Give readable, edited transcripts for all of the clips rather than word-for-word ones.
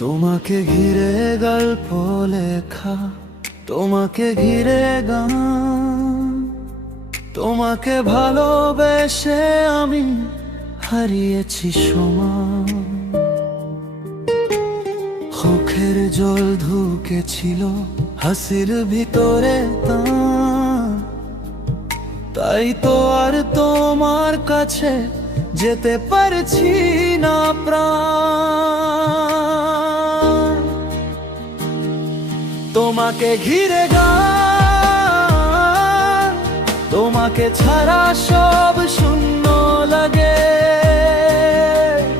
তোমাকে ঘিরে গল্প লেখা, তোমাকে ঘিরে গান, তোমাকে ভালোবেসে আমি হারিয়েছি সময়। চোখের জল ঢুকেছিল হাসির ভিতরে, তাই তো আর তোমার কাছে যেতে পারছি না প্রাণ। তোমাকে ঘিরে গান, তোমাকে ছাড়া সব শূন্য লাগে।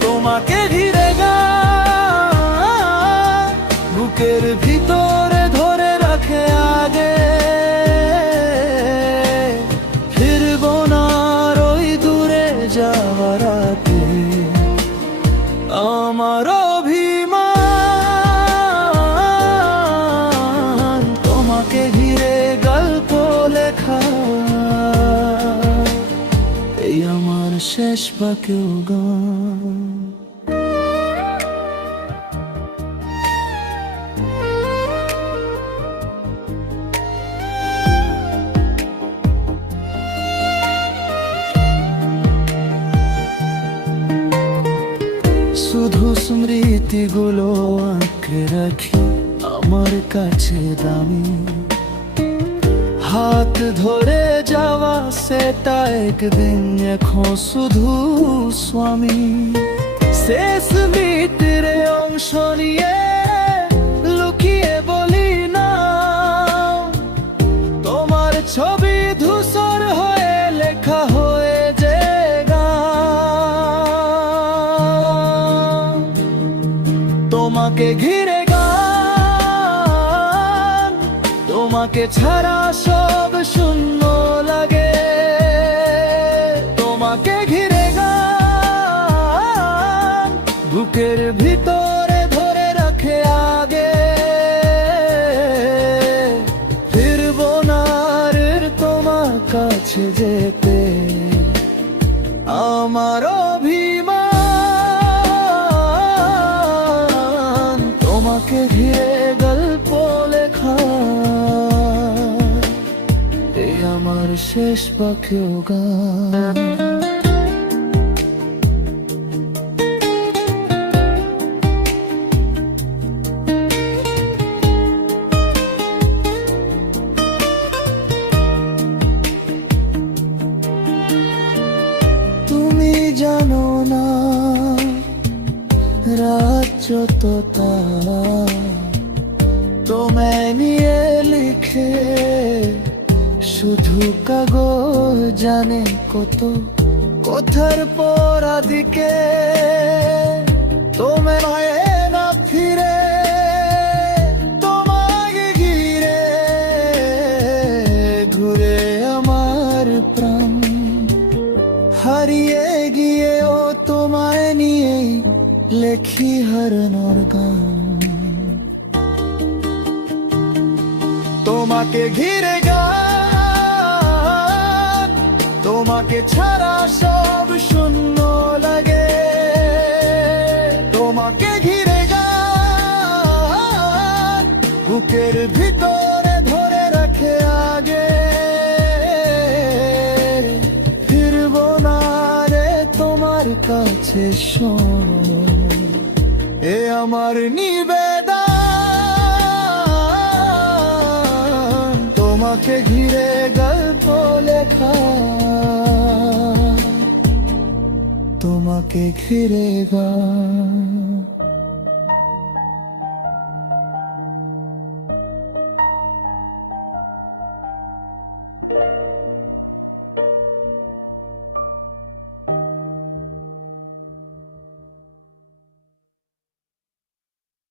তোমাকে ঘিরে গান, বুকের ভিতরে ধরে রাখে আগে। ফিরবো না ওই দূরে যাওয়ার রাতে, আমার অভিমান তোমাকে ঘিরে গল্প লেখা, এই আমার শেষ বাক্যও গান। শুধু স্মৃতিগুলো আঁকড়ে রাখি আমার কাছে দামি। হাত ধরে যাওয়া সেটা একদিন এখন শুধু স্বামী। শেষ ভিতরে অংশ নিয়ে লুকিয়ে বলি না, তোমার ছবি ধূসর হয়ে লেখা হয়ে যে গান। তোমাকে ঘিরে গান, তোমাকে ছাড়া সব শূন্য লাগে। তোমাকে ঘিরে গান, বুকের ভিতরে ধরে রাখে আগে। ফিরবো না আর তোমার কাছে যেতে, আমার অভিমান তোমাকে ঘিরে গল্প লেখা, এই আমার শেষ বাক্যও গান। তুমি জানো না রাত যত তোমায় নিয়ে লিখে, শুধু কাগজ জানে কত কথার পরাধিকে। তোমায় না ফিরে তোমাকে ঘিরে ঘুরে আমার প্রাণ হারিয়ে গিয়েও তোমায় নিয়েই লেখি হারানোর গান। তোমাকে ঘিরে গান, তোমাকে ছাড়া সব শূন্য লাগে। তোমাকে ঘিরে গান, বুকের ভিতরে ধরে রাখে আগে। ফিরবো না রে তোমার কাছে শোনো, এ আমার নিবেদন। তোমাকে ঘিরে গল্প লেখা, তোমাকে ঘিরে গান।